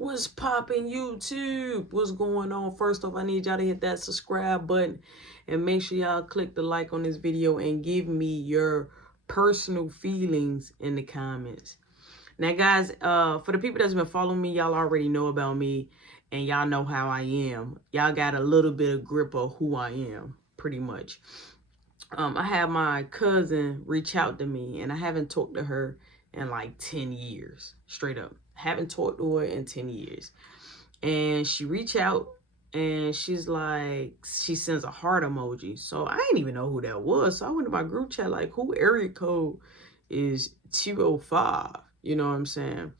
What's popping, YouTube? What's going on? First off, I need y'all to hit that subscribe button and make sure y'all click the like on this video and give me your personal feelings in the comments. Now, guys, for the people that's been following me, y'all already know about me and y'all know how I am. Y'all got a little bit of grip of who I am, pretty much. I had my cousin reach out to me, and I haven't talked to her in like 10 years, straight up. Haven't talked to her in 10 years. And she reached out and she's like, she sends a heart emoji. So I didn't even know who that was. So I went to my group chat, like, who area code is 205? You know what I'm saying?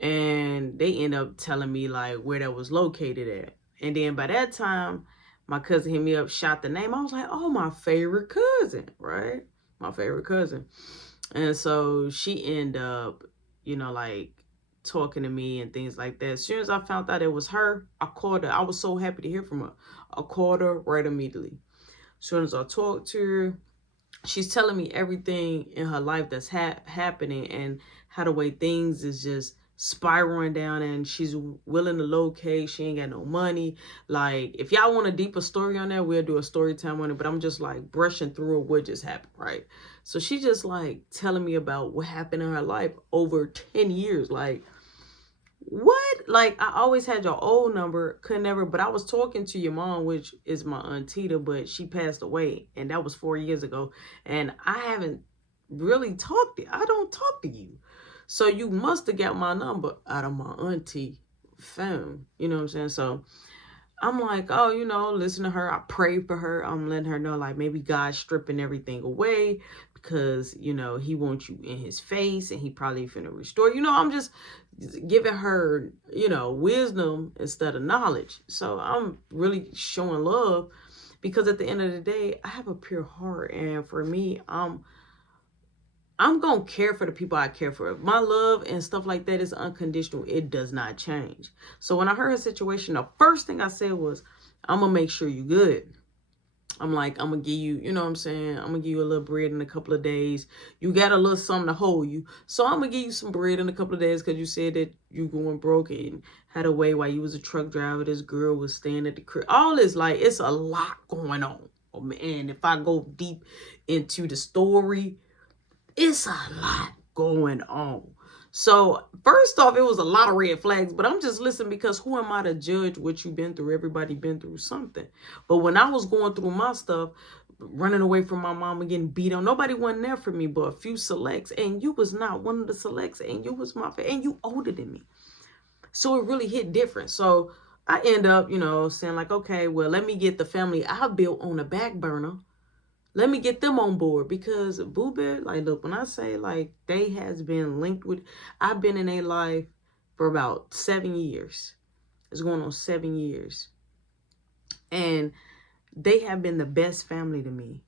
And they end up telling me like where that was located at. And then by that time, my cousin hit me up, shot the name. I was like, oh, my favorite cousin, right? My favorite cousin. And so she ended up, like talking to me and things like that. As soon as I found out it was her, I called her. I was so happy to hear from her. I called her right immediately. As soon as I talked to her, she's telling me everything in her life that's happening and how the way things is just spiraling down, and she's willing to locate. She ain't got no money. Like, if y'all want a deeper story on that, we'll do a story time on it, but I'm just like brushing through what just happened, right? So she just like telling me about what happened in her life over 10 years. Like, what? Like, I always had your old number, could never, but I was talking to your mom, which is my auntie, but she passed away, and that was 4 years ago, and I haven't really talked to you. I don't talk to you. So you must have got my number out of my auntie phone. You know what I'm saying? So I'm like, oh, listen to her. I pray for her. I'm letting her know, like, maybe God's stripping everything away because, he wants you in his face and he probably finna restore. I'm just giving her, wisdom instead of knowledge. So I'm really showing love because at the end of the day, I have a pure heart. And for me, I'm going to care for the people I care for. My love and stuff like that is unconditional. It does not change. So when I heard her situation, the first thing I said was, I'm going to make sure you good. I'm like, I'm going to give you, you know what I'm saying? I'm going to give you a little bread in a couple of days. You got a little something to hold you. So I'm going to give you some bread in a couple of days because you said that you going broke and had a way while you was a truck driver. This girl was staying at the crib. All this, like, it's a lot going on. Oh, man, if I go deep into the story, it's a lot going on. So first off, it was a lot of red flags, but I'm just listening because who am I to judge what you've been through? Everybody been through something. But when I was going through my stuff, running away from my mama, getting beat on, nobody wasn't there for me but a few selects, and you was not one of the selects, and you was my favorite, and you older than me. So it really hit different. So I end up, saying like, okay, well, let me get the family I built on the back burner. Let me get them on board because Boo Bear, like, look, when I say, like, they has been linked with, I've been in their life for about 7 years. It's going on 7 years. And they have been the best family to me.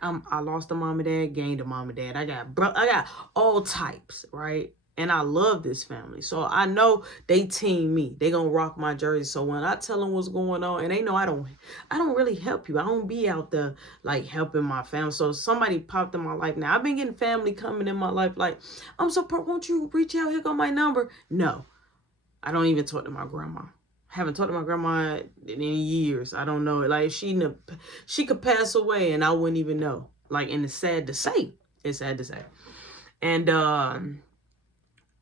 I lost a mom and dad, gained a mom and dad. I got all types, right? And I love this family. So I know they team me. They gonna rock my jersey. So when I tell them what's going on, and they know I don't really help you. I don't be out there like helping my family. So somebody popped in my life. Now I've been getting family coming in my life like, I'm so won't you reach out? Here go my number. No, I don't even talk to my grandma. Haven't talked to my grandma in any years. I don't know. Like, she could pass away and I wouldn't even know. Like, and it's sad to say. It's sad to say. And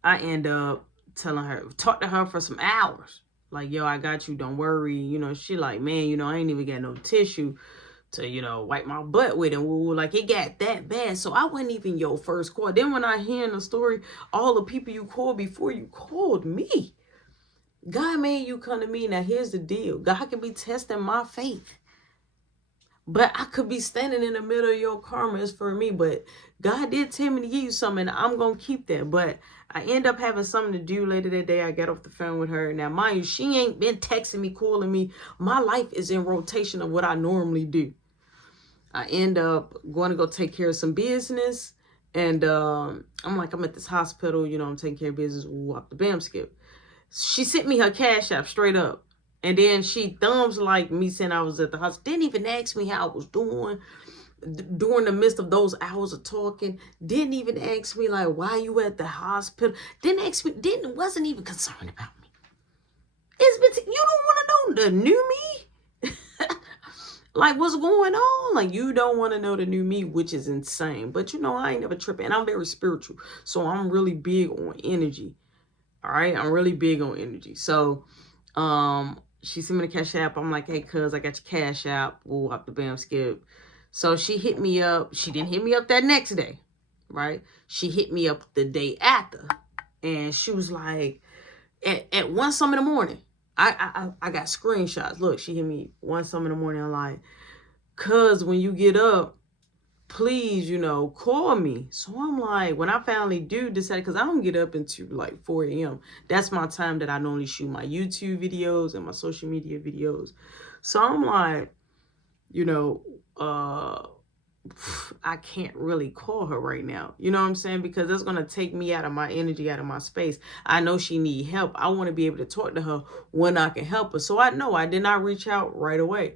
I end up telling her, talk to her for some hours. Like, yo, I got you. Don't worry. She like, man, I ain't even got no tissue to, wipe my butt with. And like, it got that bad. So I wasn't even your first call. Then when I hear in the story, all the people you called before you called me. God made you come to me. Now, here's the deal. God can be testing my faith. But I could be standing in the middle of your karma. It's for me. But God did tell me to give you something, and I'm going to keep that. But I end up having something to do later that day. I got off the phone with her. Now, mind you, she ain't been texting me, calling me. My life is in rotation of what I normally do. I end up going to go take care of some business. And I'm at this hospital. I'm taking care of business. Walk the bam skip. She sent me her cash app straight up. And then she thumbs like me saying I was at the hospital. Didn't even ask me how I was doing during the midst of those hours of talking. Didn't even ask me like, why you at the hospital? Wasn't even concerned about me. You don't want to know the new me? Like, what's going on? Like, you don't want to know the new me, which is insane. But you know, I ain't never tripping. And I'm very spiritual. So I'm really big on energy. All right. I'm really big on energy. So she sent me the cash app. I'm like, hey, cuz, I got your cash app. Ooh, up the bam skip. So she hit me up. She didn't hit me up that next day. Right. She hit me up the day after. And she was like, at 1 some in the morning. I got screenshots. Look, she hit me 1 some in the morning. I'm like, cuz when you get up, please, you know, call me. So I'm like, when I finally do decide, because I don't get up until like 4 a.m. That's my time that I normally shoot my YouTube videos and my social media videos. So I'm like, you know, I can't really call her right now. You know what I'm saying? Because that's going to take me out of my energy, out of my space. I know she need help. I want to be able to talk to her when I can help her. So I know I did not reach out right away.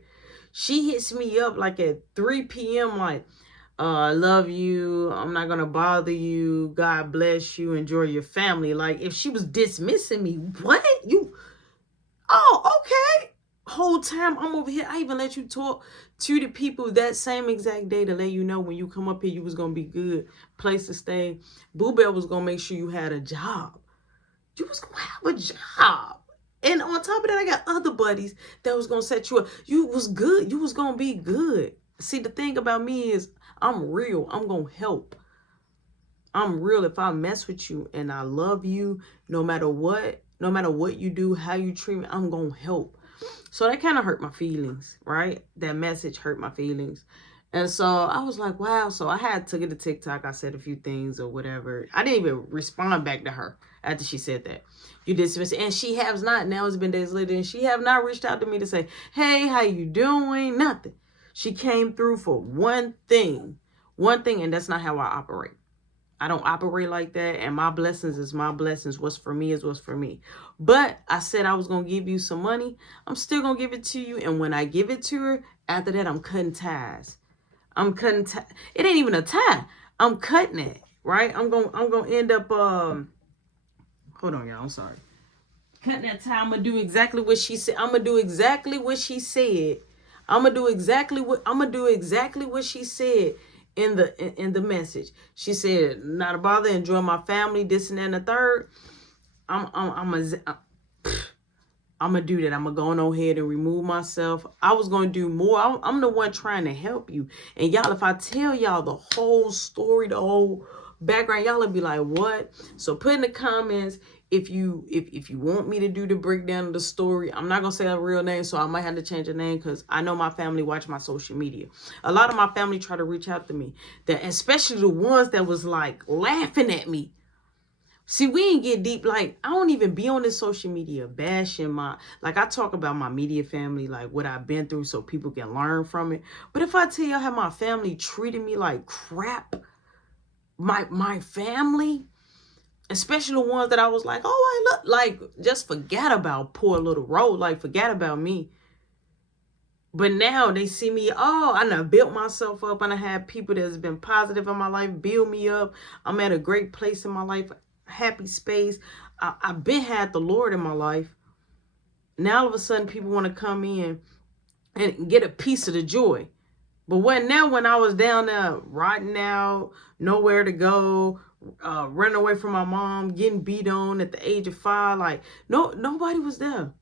She hits me up like at 3 p.m. like, I love you. I'm not going to bother you. God bless you. Enjoy your family. Like, if she was dismissing me, what? You, oh, okay. Whole time I'm over here, I even let you talk to the people that same exact day to let you know when you come up here, you was going to be good. Place to stay. Boo Bear was going to make sure you had a job. You was going to have a job. And on top of that, I got other buddies that was going to set you up. You was good. You was going to be good. See, the thing about me is I'm real. I'm going to help. I'm real. If I mess with you and I love you, no matter what you do, how you treat me, I'm going to help. So that kind of hurt my feelings, right? That message hurt my feelings. And so I was like, wow. So I had to get a TikTok. I said a few things or whatever. I didn't even respond back to her after she said that. You dismiss it. And she has not. Now it's been days later. And she have not reached out to me to say, hey, how you doing? Nothing. She came through for one thing. One thing. And that's not how I operate. I don't operate like that. And my blessings is my blessings. What's for me is what's for me. But I said I was going to give you some money. I'm still going to give it to you. And when I give it to her, after that, I'm cutting ties. I'm cutting ties. It ain't even a tie. I'm cutting it, right? I'm going to end up, hold on, y'all. I'm sorry. Cutting that tie. I'm going to do exactly what she said. I'm going to do exactly what she said. I'm going to do exactly what she said. In the message, she said, not a bother, enjoy my family, this and that and the third. I'm gonna do that. I'm gonna go on ahead and remove myself. I was gonna do more. I'm the one trying to help you. And y'all, if I tell y'all the whole story, the whole background, y'all will be like, what? So put in the comments if you want me to do the breakdown of the story. I'm not gonna say a real name, so I might have to change the name because I know my family watch my social media. A lot of my family try to reach out to me, that especially the ones that was like laughing at me. See, we ain't get deep. Like, I don't even be on this social media bashing my, like, I talk about my media family, like what I've been through so people can learn from it. But if I tell y'all how my family treated me like crap, my family, especially the ones that I was like, oh, I look, like, just forget about poor little Rose, like, forget about me. But now they see me, oh, I done built myself up, and I have people that's been positive in my life, build me up. I'm at a great place in my life, happy space. I've been had the Lord in my life. Now all of a sudden people want to come in and get a piece of the joy. But when I was down there rotting out, nowhere to go, running away from my mom, getting beat on at the age of 5, like nobody was there.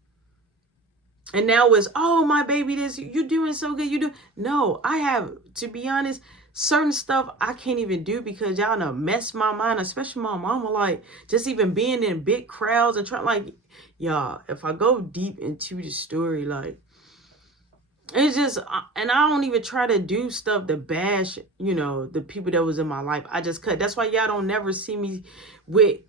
And now it's, oh, my baby, this, you're doing so good. You do. No, I have, to be honest, certain stuff I can't even do because y'all done mess my mind, especially my mama. Like, just even being in big crowds and trying, like, y'all, if I go deep into the story, like, it's just, and I don't even try to do stuff to bash, you know, the people that was in my life. I just cut. That's why y'all don't never see me with